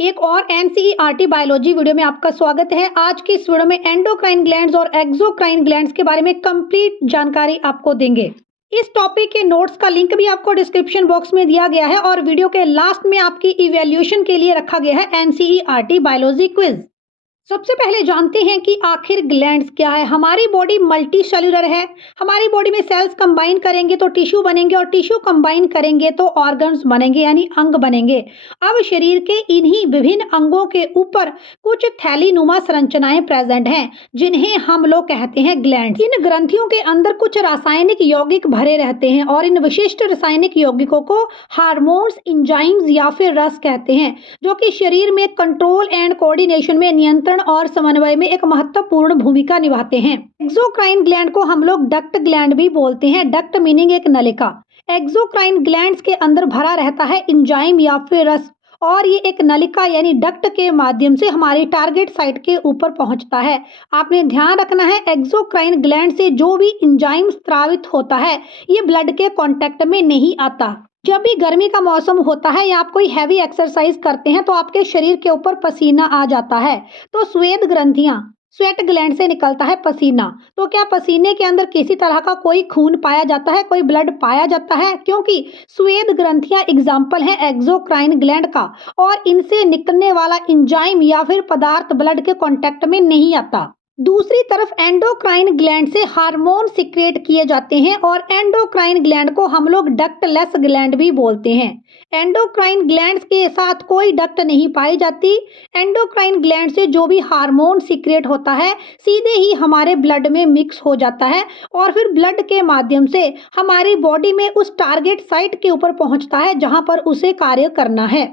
एक और NCERT biology video में आपका स्वागत है। आज की इस वीडियो में एंडोक्राइन ग्लैंड्स और एक्सोक्राइन ग्लैंड्स के बारे में कंप्लीट जानकारी आपको देंगे। इस टॉपिक के नोट्स का लिंक भी आपको डिस्क्रिप्शन बॉक्स में दिया गया है और वीडियो के लास्ट में आपकी इवैल्यूएशन के लिए रखा गया है एनसीईआरटी बायोलॉजी क्विज। सबसे पहले जानते हैं कि आखिर ग्लैंड्स क्या है। हमारी बॉडी मल्टी सेल्यूलर है। हमारी बॉडी में सेल्स कंबाइन करेंगे तो टिश्यू बनेंगे और टिश्यू कंबाइन करेंगे तो ऑर्गन्स बनेंगे यानी अंग बनेंगे। अब शरीर के इन्हीं विभिन्न अंगों के ऊपर कुछ थैलीनुमा संरचनाएं प्रेजेंट हैं जिन्हें हम लोग कहते हैं ग्लैंड्स। इन ग्रंथियों के अंदर कुछ रासायनिक यौगिक भरे रहते हैं और इन विशिष्ट रासायनिक यौगिकों को हार्मोन्स, एंजाइम्स या फिर रस कहते हैं, जो कि शरीर में कंट्रोल एंड कोऑर्डिनेशन में नियंत्रण और समन्वय में एक महत्वपूर्ण भूमिका निभाते हैं। एक्सोक्राइन ग्लैंड को हम लोग डक्ट ग्लैंड भी बोलते हैं। डक्ट मीनिंग एक नलिका। एक्सोक्राइन ग्लैंड्स के अंदर भरा रहता है एंजाइम या फिर रस और ये एक नलिका यानी डक्ट के माध्यम से हमारी टारगेट साइट के ऊपर पहुंचता है। आपने ध्यान रखना है, एक्सोक्राइन ग्लैंड से जो भी एंजाइम स्रावित होता है ये ब्लड के कांटेक्ट में नहीं आता। जब भी गर्मी का मौसम होता है या आप कोई हैवी एक्सरसाइज करते हैं तो आपके शरीर के ऊपर पसीना आ जाता है, तो स्वेद ग्रंथियां, स्वेट ग्लैंड से निकलता है पसीना। तो क्या पसीने के अंदर किसी तरह का कोई खून पाया जाता है, कोई ब्लड पाया जाता है? क्योंकि स्वेद ग्रंथियां एग्जाम्पल है एक्सोक्राइन ग्लैंड का और इनसे निकलने वाला एंजाइम या फिर पदार्थ ब्लड के कांटेक्ट में नहीं आता। दूसरी तरफ एंडोक्राइन ग्लैंड से हार्मोन सिक्रेट किए जाते हैं और एंडोक्राइन ग्लैंड को हम लोग डक्टलेस ग्लैंड भी बोलते हैं। एंडोक्राइन ग्लैंड्स के साथ कोई डक्ट नहीं पाई जाती। एंडोक्राइन ग्लैंड से जो भी हार्मोन सिक्रेट होता है सीधे ही हमारे ब्लड में मिक्स हो जाता है और फिर ब्लड के माध्यम से हमारी बॉडी में उस टारगेट साइट के ऊपर पहुंचता है जहां पर उसे कार्य करना है।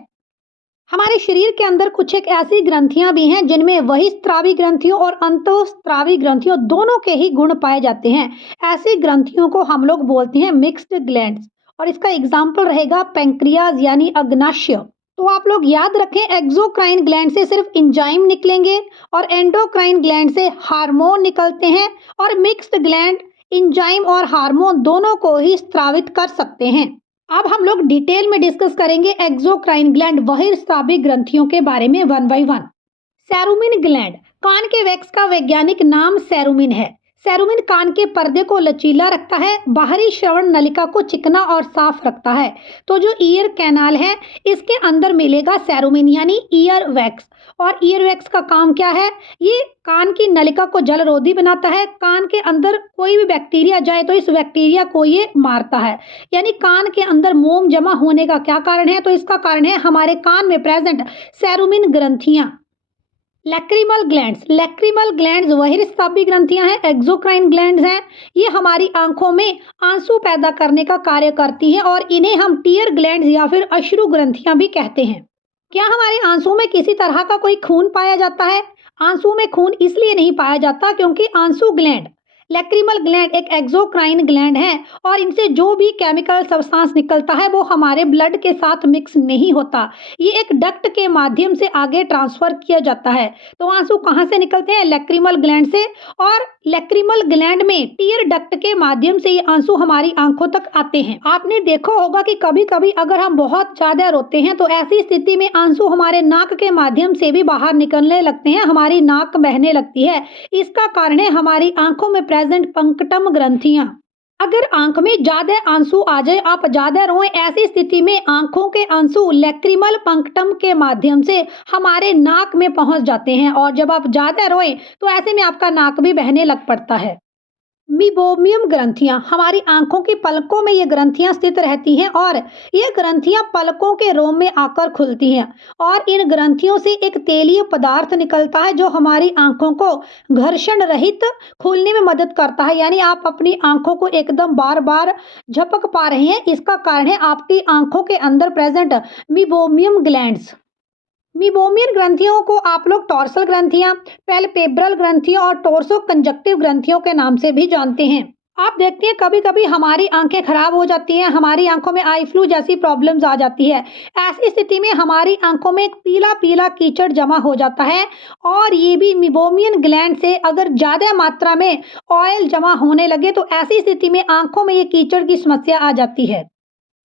हमारे शरीर के अंदर कुछ एक ऐसी ग्रंथियां भी हैं जिनमें बहिस्त्रावी ग्रंथियों और अंतःस्त्रावी ग्रंथियों दोनों के ही गुण पाए जाते हैं। ऐसी ग्रंथियों को हम लोग बोलते हैं मिक्स्ड ग्लैंड्स और इसका एग्जाम्पल रहेगा पैंक्रियाज यानी अग्नाशय। तो आप लोग याद रखें, एक्सोक्राइन ग्लैंड से सिर्फ एंजाइम निकलेंगे और एंडोक्राइन ग्लैंड से हार्मोन निकलते हैं और मिक्स्ड ग्लैंड एंजाइम और हार्मोन दोनों को ही स्रावित कर सकते हैं। अब हम लोग डिटेल में डिस्कस करेंगे एक्सोक्राइन ग्लैंड बहिर्स्रावी ग्रंथियों के बारे में वन बाय वन। सेरुमिन ग्लैंड, कान के वैक्स का वैज्ञानिक नाम सेरुमिन है। सेरुमिन कान के पर्दे को लचीला रखता है, बाहरी श्रवण नलिका को चिकना और साफ रखता है। तो जो ईयर कैनाल है इसके अंदर मिलेगा सेरुमिन यानी ईयर वैक्स। और ईयर वैक्स का काम क्या है? ये कान की नलिका को जलरोधी बनाता है। कान के अंदर कोई भी बैक्टीरिया जाए तो इस बैक्टीरिया को ये मारता है। यानी कान के अंदर मोम जमा होने का क्या कारण है? तो इसका कारण है हमारे कान में प्रेजेंट सेरुमिन ग्रंथियां। लैक्रिमल ग्लैंड्स, लैक्रिमल ग्लैंड्स बहिर्स्रावी ग्रंथियां हैं, एक्सोक्राइन ग्लैंड्स हैं। ये हमारी आंखों में आंसू पैदा करने का कार्य करती हैं और इन्हें हम टीयर ग्लैंड्स या फिर अश्रु ग्रंथियां भी कहते हैं। क्या हमारे आंसू में किसी तरह का कोई खून पाया जाता है? आंसू में खून इसलिए नहीं पाया जाता क्योंकि आंसू ग्लैंड, लैक्रिमल ग्लैंड एक एक्सोक्राइन ग्लैंड है और इनसे जो भी केमिकल सब्सटेंस निकलता है वो हमारे ब्लड के साथ मिक्स नहीं होता। ये एक डक्ट के माध्यम से आगे ट्रांसफर किया जाता है। तो आंसू कहाँ से निकलते हैं? लैक्रिमल ग्लैंड से। और लैक्रिमल ग्लैंड में टीयर डक्ट के माध्यम से ये आंसू हमारी आंखों तक आते हैं। आपने देखा होगा कि कभी कभी अगर हम बहुत ज्यादा रोते हैं तो ऐसी स्थिति में आंसू हमारे नाक के माध्यम से भी बाहर निकलने लगते हैं, हमारी नाक बहने लगती है। इसका कारण है हमारी आंखों में प्रेजेंट पंक्टम ग्रंथियां। अगर आंख में ज्यादा आंसू आ जाए, आप ज्यादा रोएं, ऐसी स्थिति में आंखों के आंसू लैक्रिमल पंक्टम के माध्यम से हमारे नाक में पहुंच जाते हैं और जब आप ज्यादा रोएं तो ऐसे में आपका नाक भी बहने लग पड़ता है। मीबोमियम ग्रंथियां, हमारी आंखों की पलकों में ये ग्रंथियां स्थित रहती हैं और ये ग्रंथियां पलकों के रोम में आकर खुलती हैं और इन ग्रंथियों से एक तेलीय पदार्थ निकलता है जो हमारी आंखों को घर्षण रहित खोलने में मदद करता है। यानी आप अपनी आंखों को एकदम बार बार झपक पा रहे हैं, इसका कारण है आपकी आंखों के अंदर प्रेजेंट मीबोमियम ग्लैंड्स। मीबोमियन ग्रंथियों को आप लोग टॉर्सल ग्रंथियां, पैल्पेब्रल ग्रंथियां और टोर्सो कंजक्टिव ग्रंथियों के नाम से भी जानते हैं। आप देखते हैं कभी कभी हमारी आंखें खराब हो जाती हैं, हमारी आंखों में आई फ्लू जैसी प्रॉब्लम्स आ जाती है। ऐसी स्थिति में हमारी आंखों में एक पीला पीला कीचड़ जमा हो जाता है और ये भी मीबोमियन ग्लैंड से अगर ज्यादा मात्रा में ऑयल जमा होने लगे तो ऐसी स्थिति में आंखों में ये कीचड़ की समस्या आ जाती है।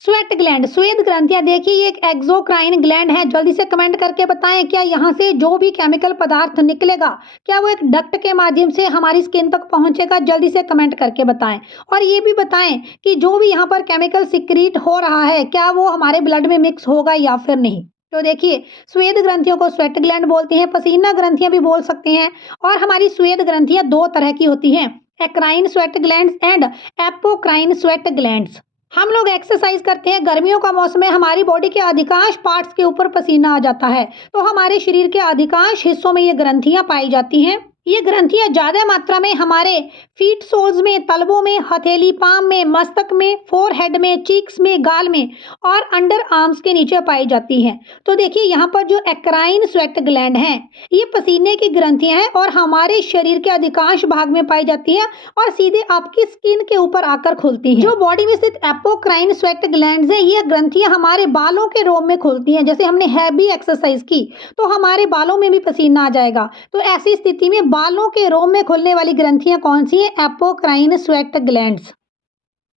स्वेट ग्लैंड, श्वेत ग्रंथियां, देखिए ये एक एक्सोक्राइन ग्लैंड है। जल्दी से कमेंट करके बताएं, क्या यहाँ से जो भी केमिकल पदार्थ निकलेगा क्या वो एक डक्ट के माध्यम से हमारी स्किन तक पहुंचेगा? जल्दी से कमेंट करके बताएं। और ये भी बताएं कि जो भी यहाँ पर केमिकल सिक्रीट हो रहा है क्या वो हमारे ब्लड में मिक्स होगा या फिर नहीं। तो देखिए, श्वेत ग्रंथियों को स्वेट ग्लैंड बोलते हैं, पसीना ग्रंथियां भी बोल सकते हैं। और हमारी श्वेत ग्रंथियां दो तरह की होती हैं, eccrine sweat glands and apocrine sweat glands. हम लोग एक्सरसाइज करते हैं, गर्मियों का मौसम है, हमारी बॉडी के अधिकांश पार्ट्स के ऊपर पसीना आ जाता है, तो हमारे शरीर के अधिकांश हिस्सों में ये ग्रंथियां पाई जाती हैं। ये ग्रंथियां ज्यादा मात्रा में हमारे फीट सोल्स में, तलवों में, हथेली पाम में, मस्तक में, फोरहेड में, चीक्स में, गाल में और अंडर आर्म्स के नीचे पाई जाती हैं। तो देखिए यहाँ पर जो एक्राइन स्वेट ग्लैंड हैं ये पसीने की ग्रंथियां हैं और हमारे शरीर के अधिकांश भाग में पाई जाती है और सीधे आपकी स्किन के ऊपर आकर खुलती हैं। जो बॉडी में स्थित एपोक्राइन स्वेट ग्लैंड्स है ये ग्रंथियां हमारे बालों के रोम में खुलती हैं। जैसे हमने हैवी एक्सरसाइज की तो हमारे बालों में भी पसीना आ जाएगा, तो ऐसी स्थिति में बालों के रोम में खुलने वाली ग्रंथियां कौन सी हैं? Apocrine sweat glands.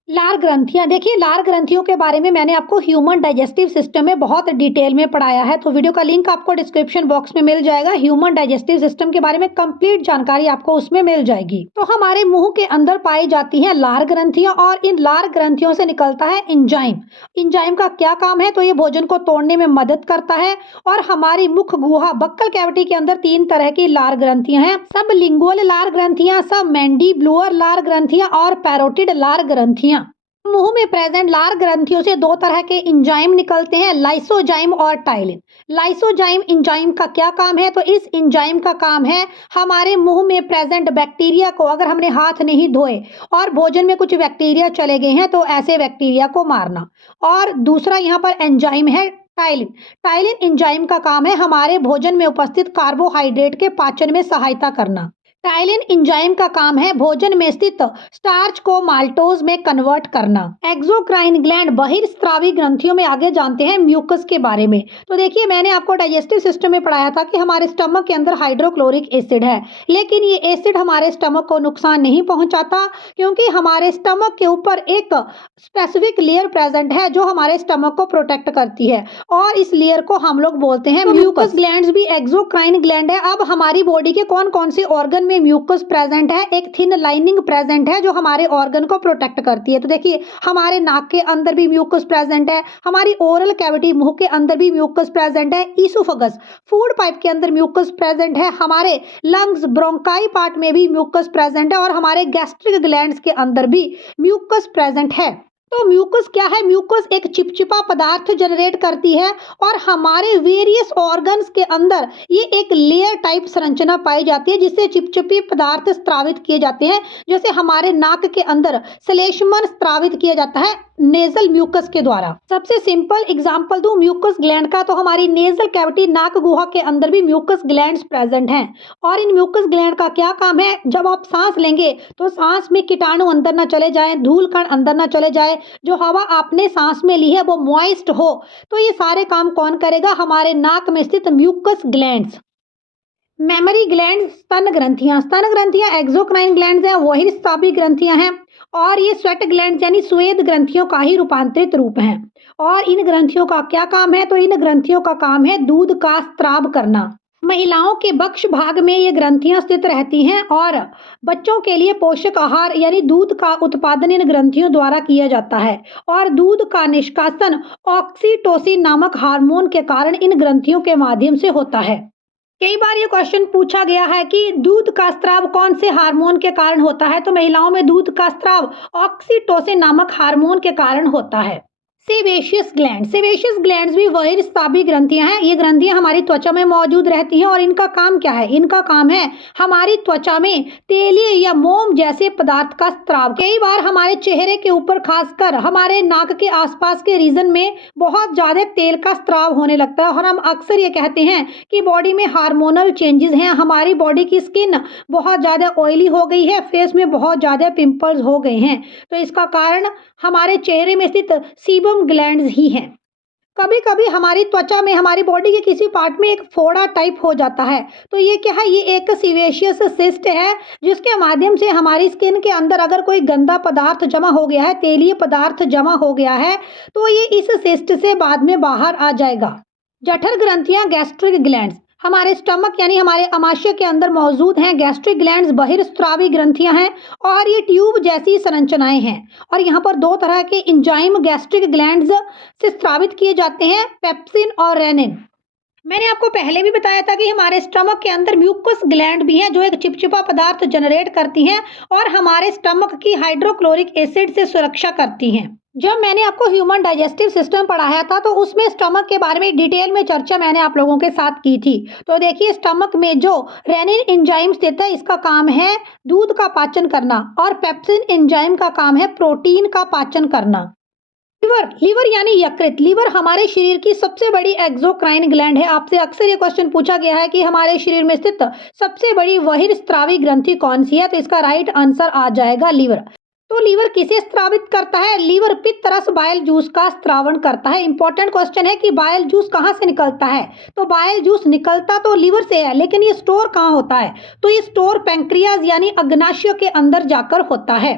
लार ग्रंथियां, देखिए लार ग्रंथियों के बारे में मैंने आपको ह्यूमन डाइजेस्टिव सिस्टम में बहुत डिटेल में पढ़ाया है, तो वीडियो का लिंक आपको डिस्क्रिप्शन बॉक्स में मिल जाएगा। ह्यूमन डाइजेस्टिव सिस्टम के बारे में कंप्लीट जानकारी आपको उसमें मिल जाएगी। तो हमारे मुंह के अंदर पाई जाती हैं लार ग्रंथियां और इन लार ग्रंथियों से निकलता है एंजाइम। एंजाइम का क्या काम है? तो ये भोजन को तोड़ने में मदद करता है। और हमारी मुख गुहा बक्कल कैविटी के अंदर 3 तरह की लार ग्रंथियां हैं, सब लिंगुअल लार ग्रंथियां, सब मैंडिब्युलर लार ग्रंथियां और पैरोटिड लार ग्रंथियां। मुंह में प्रेजेंट लार ग्रंथियों से 2 तरह के एंजाइम निकलते हैं, लाइसोजाइम और टाइलिन। लाइसोजाइम एंजाइम का क्या काम है? तो इस एंजाइम का काम है हमारे मुंह में प्रेजेंट बैक्टीरिया को, अगर हमने हाथ नहीं धोए और भोजन में कुछ बैक्टीरिया चले गए हैं तो ऐसे बैक्टीरिया को मारना। और दूसरा यहाँ पर एंजाइम है टाइलिन। टाइलिन एंजाइम का काम है हमारे भोजन में उपस्थित कार्बोहाइड्रेट के पाचन में सहायता करना। टाइलिन एंजाइम का काम है भोजन में स्थित स्टार्च को माल्टोज में कन्वर्ट करना। एक्सोक्राइन ग्लैंड बहिर्स्रावी ग्रंथियों में आगे जानते हैं म्यूकस के बारे में। तो देखिए मैंने आपको डाइजेस्टिव सिस्टम में पढ़ाया था कि हमारे स्टमक के अंदर हाइड्रोक्लोरिक एसिड है, लेकिन ये एसिड हमारे स्टमक को नुकसान नहीं पहुंचाता क्योंकि हमारे स्टमक के ऊपर एक स्पेसिफिक लेयर प्रेजेंट है जो हमारे स्टमक को प्रोटेक्ट करती है और इस लेयर को हम लोग बोलते हैं म्यूकस। ग्लैंड्स भी एक्सोक्राइन ग्लैंड है। अब हमारी बॉडी के कौन कौन से ऑर्गन में म्यूकस प्रेजेंट है? एक थिन लाइनिंग प्रेजेंट है जो हमारे ऑर्गन को प्रोटेक्ट करती है। तो देखिए हमारे नाक के अंदर भी म्यूकस प्रेजेंट है, हमारी ओरल कैविटी मुंह के अंदर भी म्यूकस प्रेजेंट है, ईसोफेगस फूड पाइप के अंदर म्यूकस प्रेजेंट है, हमारे लंग्स ब्रोंकाई पार्ट में भी म्यूकस प्रेजेंट है और हमारे गैस्ट्रिक ग्लैंड्स के अंदर भी म्यूकस प्रेजेंट है। तो म्यूकस क्या है? म्यूकस एक चिपचिपा पदार्थ जनरेट करती है और हमारे वेरियस ऑर्गन्स के अंदर ये एक लेयर टाइप संरचना पाई जाती है जिससे चिपचिपी पदार्थ स्त्रावित किए जाते हैं। जैसे हमारे नाक के अंदर श्लेष्मन स्त्रावित किया जाता है नेजल म्यूकस के द्वारा। सबसे सिंपल एग्जांपल दूं म्यूकस ग्लैंड का, तो हमारी नेजल कैविटी नाक गुहा के अंदर भी म्यूकस ग्लैंड्स प्रेजेंट हैं। और इन म्यूकस ग्लैंड का क्या काम है? जब आप सांस लेंगे तो सांस में कीटाणु अंदर ना चले जाएं, धूल कण अंदर ना चले जाए, जो हवा आपने सांस में ली है वो मॉइस्ट हो। तो ये सारे काम कौन करेगा? हमारे नाक में स्थित म्यूकस ग्लैंड्स। मेमरी ग्लैंड, स्तन ग्रंथियां। स्तन ग्रंथियां एक्सोक्राइन ग्लैंड्स हैं, बहिर्स्रावी ग्रंथियां हैं और ये स्वेट ग्लैंड यानी श्वेत ग्रंथियों का ही रूपांतरित रूप है। और इन ग्रंथियों का क्या काम है? तो इन ग्रंथियों का काम है दूध का स्त्राव करना। महिलाओं के बक्ष भाग में ये ग्रंथियां स्थित रहती हैं और बच्चों के लिए पोषक आहार यानी दूध का उत्पादन इन ग्रंथियों द्वारा किया जाता है और दूध का निष्कासन ऑक्सीटोसिन नामक हार्मोन के कारण इन ग्रंथियों के माध्यम से होता है। कई बार ये क्वेश्चन पूछा गया है कि दूध का स्त्राव कौन से हार्मोन के कारण होता है? तो महिलाओं में दूध का स्त्राव ऑक्सीटोसिन नामक हार्मोन के कारण होता है। सेबेशियस ग्लैंड, सेबेशियस ग्लैंड्स भी बहिर्स्रावी ग्रंथियां हैं। ये ग्रंथियां हमारी त्वचा में मौजूद रहती हैं और इनका काम क्या है? इनका काम है हमारी त्वचा में तेलीय या मोम जैसे पदार्थ का स्त्राव। कई बार हमारे चेहरे के ऊपर खासकर हमारे नाक के आसपास के रीजन में बहुत ज्यादा तेल का स्त्राव होने लगता है और हम अक्सर ये कहते हैं कि बॉडी में हार्मोनल चेंजेस हैं, हमारी बॉडी की स्किन बहुत ज्यादा ऑयली हो गई है, फेस में बहुत ज्यादा पिंपल्स हो गए हैं। तो इसका कारण हमारे चेहरे में स्थित सीबम ग्लैंड्स ही हैं। कभी कभी हमारी त्वचा में, हमारी बॉडी के किसी पार्ट में एक फोड़ा टाइप हो जाता है। तो ये क्या है, ये एक सीवेशियस सिस्ट है जिसके माध्यम से हमारी स्किन के अंदर अगर कोई गंदा पदार्थ जमा हो गया है, तेलीय पदार्थ जमा हो गया है, तो ये इस सिस्ट से बाद में बाहर आ जाएगा। जठर ग्रंथियां, गैस्ट्रिक ग्लैंड्स, हमारे स्टमक यानी हमारे अमाशय के अंदर मौजूद हैं। गैस्ट्रिक ग्लैंड्स बहिर्स्रावी ग्रंथियां हैं और ये ट्यूब जैसी संरचनाएं हैं। और यहाँ पर दो तरह के एंजाइम गैस्ट्रिक ग्लैंड्स से स्रावित किए जाते हैं, पेप्सिन और रेनिन। मैंने आपको पहले भी बताया था कि हमारे स्टमक के अंदर म्यूकस ग्लैंड भी हैं जो एक चिपचिपा पदार्थ जनरेट करती हैं और हमारे स्टमक की हाइड्रोक्लोरिक एसिड से सुरक्षा करती हैं। जब मैंने आपको ह्यूमन डाइजेस्टिव सिस्टम पढ़ाया था तो उसमें स्टमक के बारे में डिटेल में चर्चा मैंने आप लोगों के साथ की थी। तो देखिए, स्टमक में जो रेनिन एंजाइम स्थित है, इसका काम है दूध का पाचन करना और पेप्सिन एंजाइम का काम है प्रोटीन का पाचन करना। लीवर यानी यकृत। लीवर हमारे शरीर की सबसे बड़ी एक्सोक्राइन ग्लैंड है। आपसे अक्सर ये क्वेश्चन पूछा गया है कि हमारे शरीर में स्थित सबसे बड़ी बहिर्स्रावी ग्रंथि कौन सी है, तो इसका राइट आंसर आ जाएगा लीवर। तो लीवर किसे स्रावित करता है? लीवर पित्त रस बाइल जूस का स्रावण करता है। इंपॉर्टेंट क्वेश्चन है कि बाइल जूस कहाँ से निकलता है? तो बाइल जूस निकलता तो लीवर से है, लेकिन ये स्टोर कहाँ होता है? तो ये स्टोर पैंक्रियाज यानी अग्नाशय के अंदर जाकर होता है।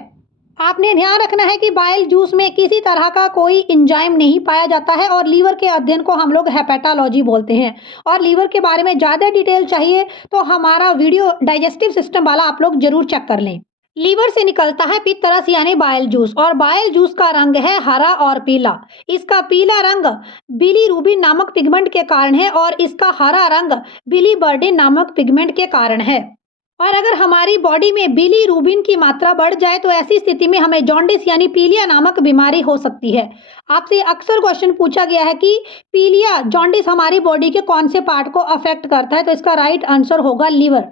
आपने ध्यान रखना है कि बाइल जूस में किसी तरह का कोई एंजाइम नहीं पाया जाता है और लीवर के अध्ययन को हम लोग हेपेटोलॉजी बोलते हैं। और लीवर के बारे में ज़्यादा डिटेल चाहिए तो हमारा वीडियो डाइजेस्टिव सिस्टम वाला आप लोग जरूर चेक कर लें। लीवर से निकलता है पित्त रस यानी बाइल जूस और बाइल जूस का रंग है हरा और पीला। इसका पीला रंग बिलीरुबिन नामक पिगमेंट के कारण है और इसका हरा रंग बिलीबर्डिन नामक पिगमेंट के कारण है। और अगर हमारी बॉडी में बिलीरुबिन की मात्रा बढ़ जाए तो ऐसी स्थिति में हमें जॉन्डिस यानी पीलिया नामक बीमारी हो सकती है। आपसे अक्सर क्वेश्चन पूछा गया है कि पीलिया, जॉन्डिस हमारी बॉडी के कौन से पार्ट को अफेक्ट करता है, तो इसका राइट आंसर होगा लीवर।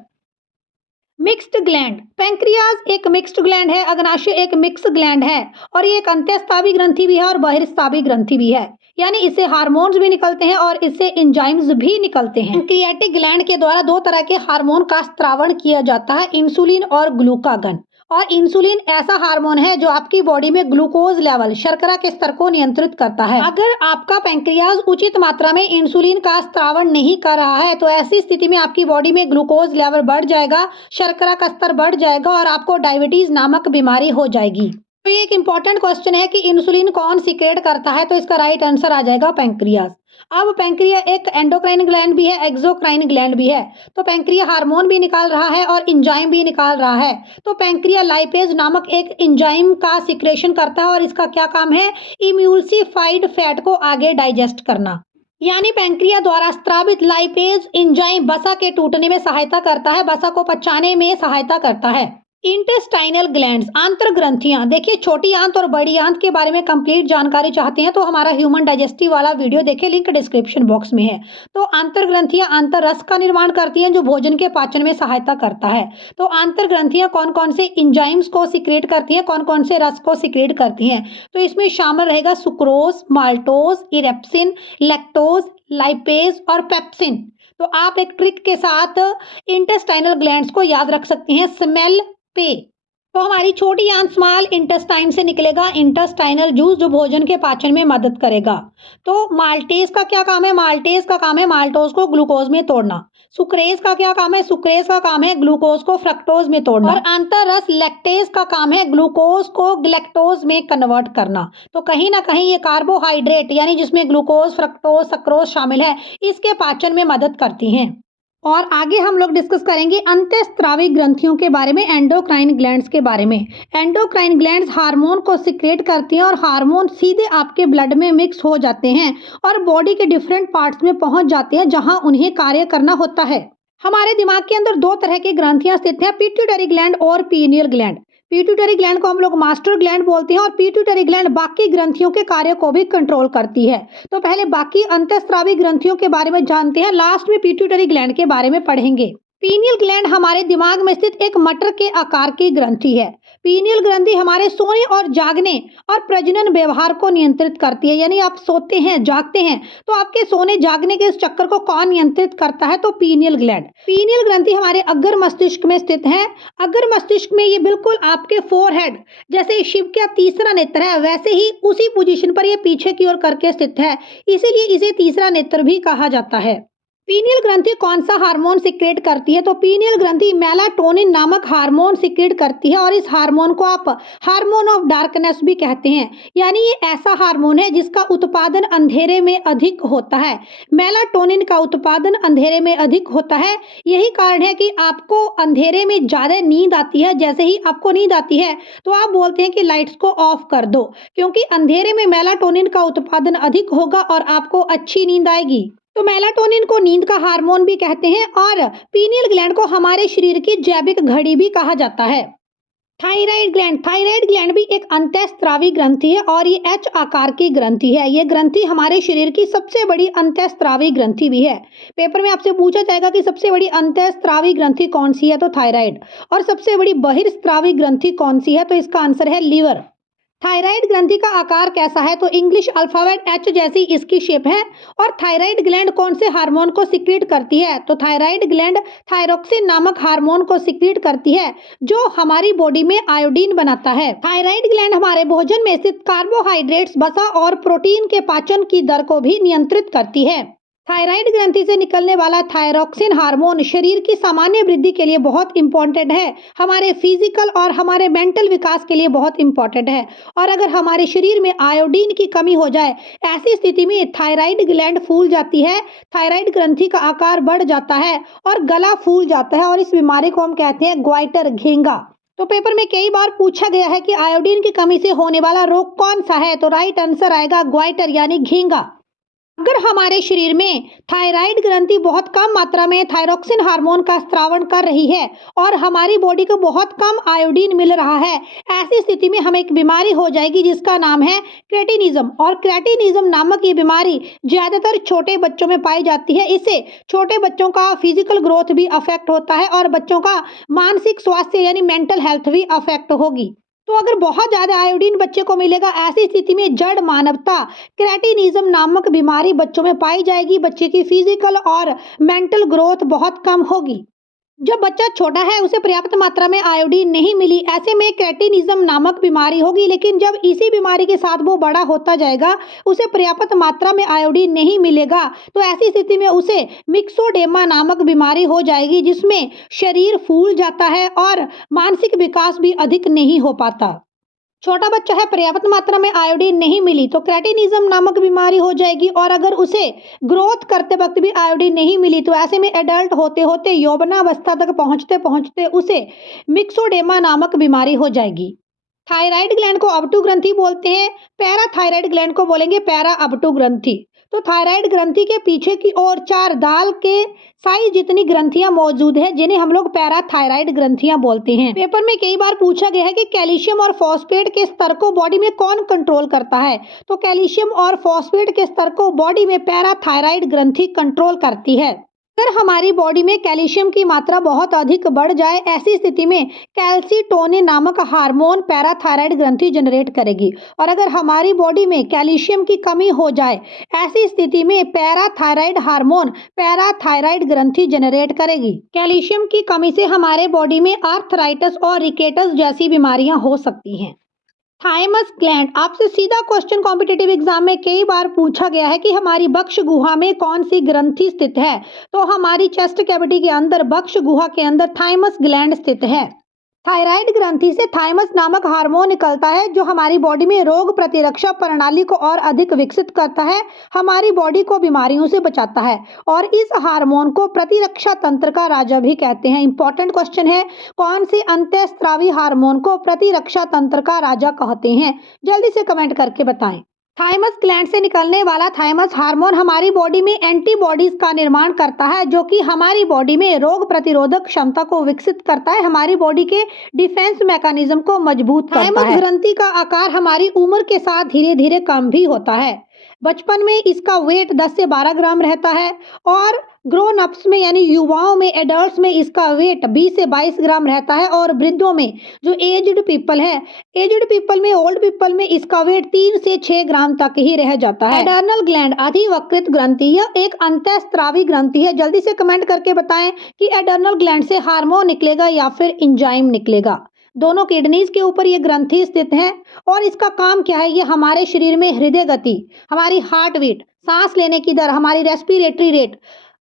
Mixed gland. पैंक्रियाज एक मिक्स्ड ग्लैंड है, अग्नाशय एक मिक्स ग्लैंड है और ये एक अंत्यस्रावी ग्रंथि भी है और बहिर्स्रावी ग्रंथि भी है, यानी इससे हार्मोन्स भी निकलते हैं और इससे एंजाइम्स भी निकलते हैं। पैंक्रियाटिक ग्लैंड के द्वारा दो तरह के हार्मोन का स्रावण किया जाता है, इंसुलिन और ग्लूकागन। और इंसुलिन ऐसा हार्मोन है जो आपकी बॉडी में ग्लूकोज लेवल, शर्करा के स्तर को नियंत्रित करता है। अगर आपका पैंक्रियाज उचित मात्रा में इंसुलिन का स्रावण नहीं कर रहा है तो ऐसी स्थिति में आपकी बॉडी में ग्लूकोज लेवल बढ़ जाएगा, शर्करा का स्तर बढ़ जाएगा और आपको डायबिटीज नामक बीमारी हो जाएगी। तो ये एक इंपॉर्टेंट क्वेश्चन है कि इंसुलिन कौन सीक्रेट करता है, तो इसका राइट आंसर आ जाएगा पैंक्रियाज। अब पैंक्रिया एक एंडोक्राइन ग्लैंड भी है, एक्सोक्राइन ग्लैंड भी है। तो पैंक्रिया हार्मोन भी निकाल रहा है और एंजाइम भी निकाल रहा है। तो पैंक्रिया लाइपेज नामक एक एंजाइम का सिक्रेशन करता है और इसका क्या काम है? इम्यूल्सिफाइड फैट को आगे डाइजेस्ट करना। यानी पैंक्रिया द्वारा स्रावित लाइपेज एंजाइम वसा के टूटने में सहायता करता है, वसा को पचाने में सहायता करता है। इंटेस्टाइनल ग्लैंड्स, आंतर ग्रंथियां। देखिए, छोटी आंत और बड़ी आंत के बारे में कंप्लीट जानकारी चाहते हैं तो हमारा ह्यूमन डाइजेस्टिव वाला वीडियो देखिए, लिंक डिस्क्रिप्शन बॉक्स में है। तो आंतर ग्रंथियां आंतर रस का निर्माण करती हैं जो भोजन के पाचन में सहायता करता है। तो आंतर ग्रंथियां कौन कौन से एंजाइम्स को सिक्रेट करती हैं, कौन कौन से रस को सिक्रेट करती हैं, तो इसमें शामिल रहेगा sucrose, maltose, erepsin, lactose, lipase और पेप्सिन। तो आप एक ट्रिक के साथ इंटेस्टाइनल ग्लैंड्स को याद रख सकते हैं, स्मेल पे। तो हमारी छोटी आंत स्मॉल इंटेस्टाइन से निकलेगा इंटेस्टाइनल जूस जो भोजन के पाचन में मदद करेगा। तो माल्टेज का क्या काम है? माल्टेज का काम है माल्टोज को ग्लूकोज में तोड़ना। सुक्रेज का क्या काम है? सुक्रेज का काम है ग्लूकोज को फ्रक्टोज में तोड़ना। और अंतर रस लैक्टेज का काम है ग्लूकोज को ग्लैक्टोज में कन्वर्ट करना। तो कहीं ना कहीं ये कार्बोहाइड्रेट यानी जिसमें ग्लूकोज, फ्रक्टोज, सक्रोज शामिल है, इसके पाचन में मदद करती हैं। और आगे हम लोग डिस्कस करेंगे अंत्यस्रावी ग्रंथियों के बारे में, एंडोक्राइन ग्लैंड्स के बारे में। एंडोक्राइन ग्लैंड्स हार्मोन को सिक्रेट करती हैं और हार्मोन सीधे आपके ब्लड में मिक्स हो जाते हैं और बॉडी के डिफरेंट पार्ट्स में पहुंच जाते हैं जहां उन्हें कार्य करना होता है। हमारे दिमाग के अंदर दो तरह की ग्रंथियां स्थित हैं, पिट्यूटरी ग्लैंड और पीनियल ग्लैंड। पिट्यूटरी ग्लैंड को हम लोग मास्टर ग्लैंड बोलते हैं और पिट्यूटरी ग्लैंड बाकी ग्रंथियों के कार्य को भी कंट्रोल करती है। तो पहले बाकी अंतःस्रावी ग्रंथियों के बारे में जानते हैं, लास्ट में पिट्यूटरी ग्लैंड के बारे में पढ़ेंगे। पीनियल ग्लैंड हमारे दिमाग में स्थित एक मटर के आकार की ग्रंथि है। पीनियल ग्रंथि हमारे सोने और जागने और प्रजनन व्यवहार को नियंत्रित करती है। यानी आप सोते हैं, जागते हैं, तो आपके सोने जागने के इस चक्कर को कौन नियंत्रित करता है? तो पीनियल ग्लैंड। पीनियल ग्रंथि हमारे अग्र मस्तिष्क में स्थित है। अग्र मस्तिष्क में ये बिल्कुल आपके फोरहेड, जैसे शिव का तीसरा नेत्र है, वैसे ही उसी पोजीशन पर ये पीछे की ओर करके स्थित है, इसीलिए इसे तीसरा नेत्र भी कहा जाता है। पीनियल ग्रंथि कौन सा हार्मोन सिक्रेट करती है? तो पीनियल ग्रंथि मेलाटोनिन नामक हार्मोन सिक्रेट करती है और इस हार्मोन को आप हार्मोन ऑफ डार्कनेस भी कहते हैं। यानी ये ऐसा हार्मोन है जिसका उत्पादन अंधेरे में अधिक होता है। मेलाटोनिन का उत्पादन अंधेरे में अधिक होता है। यही कारण है कि आपको अंधेरे में ज़्यादा नींद आती है। जैसे ही आपको नींद आती है तो आप बोलते हैं कि लाइट्स को ऑफ कर दो, क्योंकि अंधेरे में मेलाटोनिन का उत्पादन अधिक होगा और आपको अच्छी नींद आएगी। तो मेलाटोनिन को नींद का हार्मोन भी कहते हैं और पीनियल ग्लैंड को हमारे शरीर की जैविक घड़ी भी कहा जाता है। थायराइड ग्लैंड भी एक अंतःस्रावी ग्रंथि है और ये एच आकार की ग्रंथि है। ये ग्रंथि हमारे शरीर की सबसे बड़ी अंतःस्रावी ग्रंथि भी है। पेपर में आपसे पूछा जाएगा कि सबसे बड़ी अंतःस्रावी ग्रंथि कौन सी है? तो थायराइड। और सबसे बड़ी बहिर्स्रावी ग्रंथि कौन सी है? तो इसका आंसर है लीवर। थायराइड ग्रंथि का आकार कैसा है? तो इंग्लिश अल्फाबेट एच जैसी इसकी शेप है। और थायराइड ग्लैंड कौन से हार्मोन को सिक्रीट करती है? तो थायराइड ग्लैंड थायरोक्सिन नामक हार्मोन को सिक्रीट करती है, जो हमारी बॉडी में आयोडीन बनाता है। थायराइड ग्लैंड हमारे भोजन में स्थित कार्बोहाइड्रेट्स, वसा और प्रोटीन के पाचन की दर को भी नियंत्रित करती है। थायराइड ग्रंथि से निकलने वाला थायरोक्सिन हार्मोन शरीर की सामान्य वृद्धि के लिए बहुत इंपॉर्टेंट है। हमारे फिजिकल और हमारे मेंटल विकास के लिए बहुत इंपॉर्टेंट है। और अगर हमारे शरीर में आयोडीन की कमी हो जाए, ऐसी स्थिति में थायराइड ग्लैंड फूल जाती है, थायराइड ग्रंथि का आकार बढ़ जाता है और गला फूल जाता है और इस बीमारी को हम कहते हैं ग्वाइटर, घेंगा। तो पेपर में कई बार पूछा गया है कि आयोडीन की कमी से होने वाला रोग कौन सा है? तो राइट आंसर आएगा ग्वाइटर यानी घेंगा। अगर हमारे शरीर में थायराइड ग्रंथि बहुत कम मात्रा में थायरोक्सिन हार्मोन का स्रावन कर रही है और हमारी बॉडी को बहुत कम आयोडीन मिल रहा है, ऐसी स्थिति में हमें एक बीमारी हो जाएगी जिसका नाम है क्रेटिनिज्म। और क्रेटिनिज्म नामक ये बीमारी ज़्यादातर छोटे बच्चों में पाई जाती है। इससे छोटे बच्चों का फिजिकल ग्रोथ भी अफेक्ट होता है और बच्चों का मानसिक स्वास्थ्य यानी मेंटल हेल्थ भी अफेक्ट होगी। तो अगर बहुत ज़्यादा आयोडीन बच्चे को मिलेगा, ऐसी स्थिति में जड़ मानवता क्रेटिनिज्म नामक बीमारी बच्चों में पाई जाएगी। बच्चे की फिजिकल और मेंटल ग्रोथ बहुत कम होगी। जब बच्चा छोटा है, उसे पर्याप्त मात्रा में आयोडीन नहीं मिली, ऐसे में क्रेटिनिज्म नामक बीमारी होगी। लेकिन जब इसी बीमारी के साथ वो बड़ा होता जाएगा, उसे पर्याप्त मात्रा में आयोडीन नहीं मिलेगा, तो ऐसी स्थिति में उसे मिक्सोडेमा नामक बीमारी हो जाएगी, जिसमें शरीर फूल जाता है और मानसिक विकास भी अधिक नहीं हो पाता। छोटा बच्चा है, पर्याप्त मात्रा में आयोडीन नहीं मिली तो क्रेटिनिज्म नामक बीमारी हो जाएगी। और अगर उसे ग्रोथ करते वक्त भी आयोडीन नहीं मिली तो ऐसे में एडल्ट होते होते यौवनावस्था तक पहुंचते पहुंचते उसे मिक्सोडेमा नामक बीमारी हो जाएगी। थायराइड ग्लैंड को अबटू ग्रंथि बोलते हैं, पैराथायराइड ग्लैंड को बोलेंगे पैरा अबटू ग्रंथि। तो थायराइड ग्रंथि के पीछे की ओर 4 दाल के साइज जितनी ग्रंथियां मौजूद है, जिन्हें हम लोग पैराथायराइड ग्रंथियां बोलते हैं। पेपर में कई बार पूछा गया है कि कैल्शियम और फॉस्फेट के स्तर को बॉडी में कौन कंट्रोल करता है? तो कैल्शियम और फॉस्फेट के स्तर को बॉडी में पैराथायराइड ग्रंथि कंट्रोल करती है। अगर हमारी बॉडी में कैल्शियम की मात्रा बहुत अधिक बढ़ जाए, ऐसी स्थिति में कैल्सीटोनिन नामक हार्मोन पैराथायराइड ग्रंथि जनरेट करेगी। और अगर हमारी बॉडी में कैल्शियम की कमी हो जाए, ऐसी स्थिति में पैराथायराइड हार्मोन पैराथायराइड ग्रंथि जनरेट करेगी। कैल्शियम की कमी से हमारे बॉडी में आर्थराइटिस और रिकेटस जैसी बीमारियां हो सकती हैं। थाइमस ग्लैंड, आपसे सीधा क्वेश्चन कॉम्पिटिटिव एग्जाम में कई बार पूछा गया है कि हमारी बक्ष गुहा में कौन सी ग्रंथि स्थित है? तो हमारी चेस्ट कैविटी के अंदर, बक्ष गुहा के अंदर थाइमस ग्लैंड स्थित है। थायराइड ग्रंथि से थाइमस नामक हार्मोन निकलता है, जो हमारी बॉडी में रोग प्रतिरक्षा प्रणाली को और अधिक विकसित करता है, हमारी बॉडी को बीमारियों से बचाता है। और इस हार्मोन को प्रतिरक्षा तंत्र का राजा भी कहते हैं। इंपॉर्टेंट क्वेश्चन है, कौन से अंतःस्रावी हार्मोन को प्रतिरक्षा तंत्र का राजा कहते हैं? जल्दी से कमेंट करके बताएं। थाइमस ग्लैंड से निकलने वाला थाइमस हार्मोन हमारी बॉडी में एंटीबॉडीज का निर्माण करता है, जो कि हमारी बॉडी में रोग प्रतिरोधक क्षमता को विकसित करता है, हमारी बॉडी के डिफेंस मैकेनिज्म को मजबूत करता है। थाइमस ग्रंथि का आकार हमारी उम्र के साथ धीरे धीरे कम भी होता है। बचपन में इसका वेट 10 से 12 ग्राम रहता है और ग्रोन अप्स में यानी युवाओं में, एडल्ट्स में इसका वेट 20 से 22 ग्राम रहता है और वृद्धों में जो एज्ड पीपल है, एज्ड पीपल में, ओल्ड पीपल में इसका वेट 3 से 6 ग्राम तक ही रह जाता है। एडर्नल ग्लैंड अधिवक्रित ग्रंथि, यह एक अंतःस्रावी ग्रंथि है। जल्दी से कमेंट करके बताएं कि एडर्नल ग्लैंड से हार्मोन निकलेगा या फिर एंजाइम निकलेगा। दोनों किडनीज के ऊपर ये ग्रंथि स्थित है और इसका काम क्या है, ये हमारे शरीर में हृदय गति, हमारी हार्ट बीट, सांस लेने की दर, हमारी रेस्पिरेटरी रेट,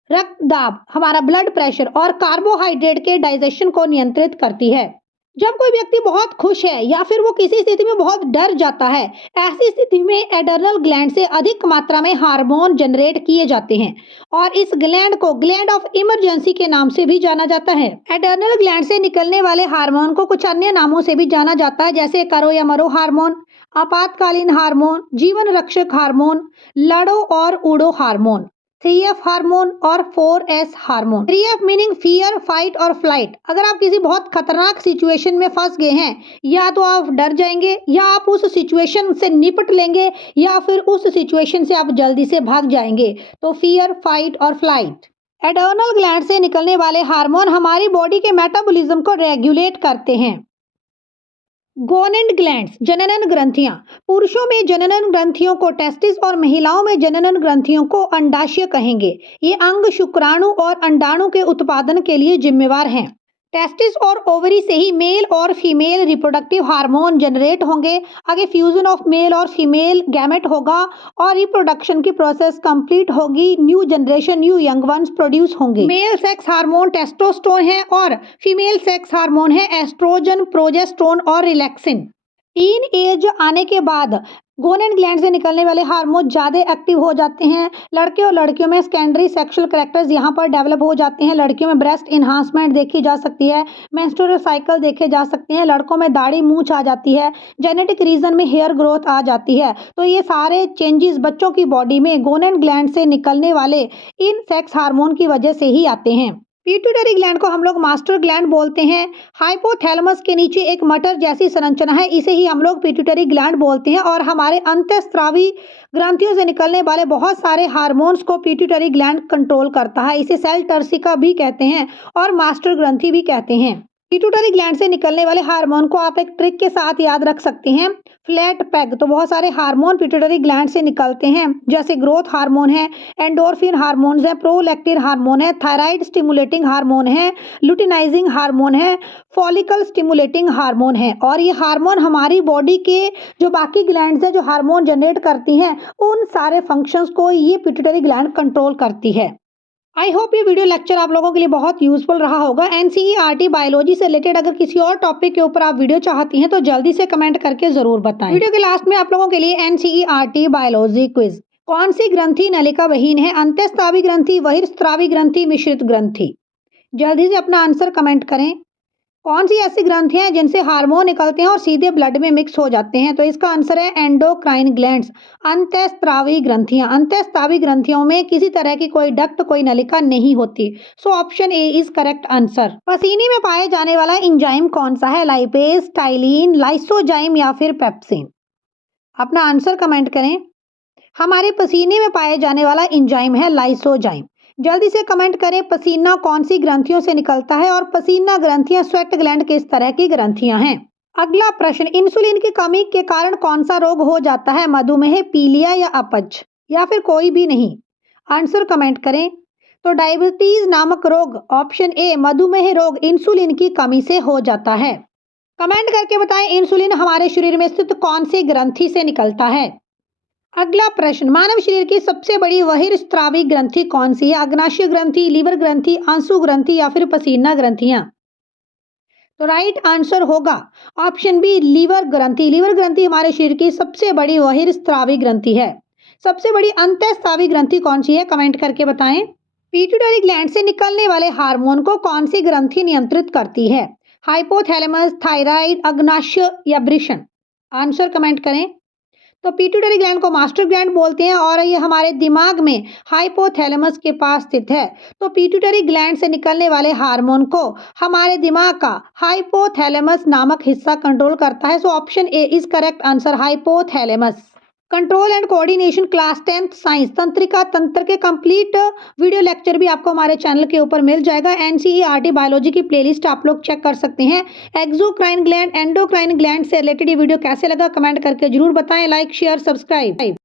रक्त दाब, हमारा ब्लड प्रेशर और कार्बोहाइड्रेट के डाइजेशन को नियंत्रित करती है। जब कोई व्यक्ति बहुत खुश है या फिर वो किसी स्थिति में बहुत डर जाता है, ऐसी स्थिति में एडर्नल ग्लैंड से अधिक मात्रा में हार्मोन जनरेट किए जाते हैं और इस ग्लैंड को ग्लैंड ऑफ इमरजेंसी के नाम से भी जाना जाता है। एडर्नल ग्लैंड से निकलने वाले हार्मोन को कुछ अन्य नामों से भी जाना जाता है, जैसे करो या मरो हार्मोन, आपातकालीन हार्मोन, जीवन रक्षक हार्मोन, लड़ो और उड़ो हार्मोन, 3F हार्मोन और 4S hormone. 3F meaning fear, fight और फ्लाइट। अगर आप किसी बहुत खतरनाक सिचुएशन में फंस गए हैं, या तो आप डर जाएंगे या आप उस सिचुएशन से निपट लेंगे या फिर उस सिचुएशन से आप जल्दी से भाग जाएंगे। तो फियर, फाइट और फ्लाइट। एडर्नल ग्लैंड से निकलने वाले हार्मोन हमारी बॉडी के मेटाबॉलिज्म को रेगुलेट करते हैं। गोनेड ग्लैंड्स, जननन ग्रंथियां। पुरुषों में जननन ग्रंथियों को टेस्टिस और महिलाओं में जननन ग्रंथियों को अंडाशय कहेंगे। ये अंग शुक्राणु और अंडाणु के उत्पादन के लिए जिम्मेवार हैं। टेस्टिस और ओवरी से ही मेल और फीमेल रिप्रोडक्टिव हार्मोन जनरेट होंगे। आगे फ्यूजन ऑफ मेल और फीमेल गैमेट होगा और रिप्रोडक्शन की प्रोसेस कंप्लीट होगी। New generation, new young ones produce होंगे। मेल सेक्स हार्मोन टेस्टोस्टेरोन है और फीमेल सेक्स हार्मोन है एस्ट्रोजन, प्रोजेस्टेरोन और रिलैक्सिन। टीन एज आने के बाद गोनेड ग्लैंड से निकलने वाले हार्मोन ज़्यादा एक्टिव हो जाते हैं। लड़के और लड़कियों में सेकेंडरी सेक्सुअल कैरेक्टर्स यहाँ पर डेवलप हो जाते हैं। लड़कियों में ब्रेस्ट इन्हांसमेंट देखी जा सकती है, मेंस्ट्रुअल साइकिल देखे जा सकते हैं, लड़कों में दाढ़ी मूंछ आ जाती है, जेनेटिक रीजन में हेयर ग्रोथ आ जाती है। तो ये सारे चेंजेस बच्चों की बॉडी में गोनेड ग्लैंड से निकलने वाले इन सेक्स हार्मोन की वजह से ही आते हैं। पिट्यूटरी ग्लैंड को हम लोग मास्टर ग्लैंड बोलते हैं। हाइपोथैलेमस के नीचे एक मटर जैसी संरचना है, इसे ही हम लोग पिट्यूटरी ग्लैंड बोलते हैं और हमारे अंतःस्रावी ग्रंथियों से निकलने वाले बहुत सारे हार्मोन्स को पिट्यूटरी ग्लैंड कंट्रोल करता है। इसे सेल टर्सिका भी कहते हैं और मास्टर ग्रंथि भी कहते हैं। पिट्यूटरी ग्लैंड से निकलने वाले हार्मोन को आप एक ट्रिक के साथ याद रख सकते हैं, फ्लैट पैग। तो बहुत सारे हार्मोन पिट्यूटरी ग्लैंड से निकलते हैं, जैसे ग्रोथ हार्मोन है, एंडोर्फिन हार्मोन है, प्रोलैक्टिन हार्मोन है, थायराइड स्टिमुलेटिंग हार्मोन है, लुटिनाइजिंग हार्मोन है, फॉलिकल स्टिमुलेटिंग हार्मोन है। और ये हार्मोन हमारी बॉडी के जो बाकी ग्लैंड्स है जो हार्मोन जनरेट करती हैं, उन सारे फंक्शंस को ये पिट्यूटरी ग्लैंड कंट्रोल करती है। आई होप ये वीडियो लेक्चर आप लोगों के लिए बहुत यूजफुल रहा होगा। एनसीईआरटी बायोलॉजी से रिलेटेड अगर किसी और टॉपिक के ऊपर आप वीडियो चाहती हैं तो जल्दी से कमेंट करके जरूर बताएं। वीडियो के लास्ट में आप लोगों के लिए एनसीईआरटी बायोलॉजी क्विज। कौन सी ग्रंथि नलिका विहीन है? अंतःस्रावी ग्रंथि, बहिर्स्रावी ग्रंथि, मिश्रित ग्रंथि। जल्दी से अपना आंसर कमेंट करें। कौन सी ऐसी ग्रंथियां हैं जिनसे हार्मोन निकलते हैं और सीधे ब्लड में मिक्स हो जाते हैं? तो इसका आंसर है एंडोक्राइन ग्लैंड्स, अंतःस्रावी ग्रंथियां। अंतःस्रावी ग्रंथियों में किसी तरह की कोई डक्ट, कोई नलिका नहीं होती। So option A is correct answer. पसीने में पाए जाने वाला एंजाइम कौन सा है? लाइपेज, टाइलिन, लाइसोजाइम या फिर पेप्सिन। अपना आंसर कमेंट करें। हमारे पसीने में पाए जाने वाला एंजाइम है लाइसोजाइम। जल्दी से कमेंट करें पसीना कौन सी ग्रंथियों से निकलता है और पसीना ग्रंथियां स्वेट ग्लैंड किस तरह की ग्रंथियां हैं। अगला प्रश्न, इंसुलिन की कमी के कारण कौन सा रोग हो जाता है? मधुमेह, पीलिया या अपच या फिर कोई भी नहीं। आंसर कमेंट करें। तो डायबिटीज नामक रोग, ऑप्शन ए मधुमेह रोग, इंसुलिन की कमी से हो जाता है। कमेंट करके बताएं इंसुलिन हमारे शरीर में स्थित कौन सी ग्रंथि से निकलता है। अगला प्रश्न, मानव शरीर की सबसे बड़ी बहिर्स्रावी ग्रंथि कौन सी है? अग्नाशय ग्रंथि, लीवर ग्रंथि, आंसू ग्रंथि या फिर पसीना ग्रंथियां। तो राइट आंसर होगा ऑप्शन बी, लीवर ग्रंथि। लीवर ग्रंथि हमारे शरीर की सबसे बड़ी बहिर्स्रावी ग्रंथि है। सबसे बड़ी अंतःस्रावी ग्रंथि कौन सी है? कमेंट करके बताएं। पिट्यूटरी ग्लैंड से निकलने वाले हार्मोन को कौन सी ग्रंथि नियंत्रित करती है? हाइपोथैलेमस, थायराइड, अग्नाशय या वृषण। आंसर कमेंट करें। तो पिट्यूटरी ग्लैंड को मास्टर ग्लैंड बोलते हैं और ये हमारे दिमाग में हाइपोथैलेमस के पास स्थित है। तो पिट्यूटरी ग्लैंड से निकलने वाले हार्मोन को हमारे दिमाग का हाइपोथैलेमस नामक हिस्सा कंट्रोल करता है। So option A is correct answer, hypothalamus. Control and coordination class 10th science तंत्रिका तंत्र के कंप्लीट वीडियो लेक्चर भी आपको हमारे चैनल के ऊपर मिल जाएगा। एनसीईआरटी बायोलॉजी की प्लेलिस्ट आप लोग चेक कर सकते हैं। एक्सोक्राइन ग्लैंड, एंडोक्राइन ग्लैंड से रिलेटेड ये वीडियो कैसे लगा कमेंट करके जरूर बताएं। Like, share, subscribe.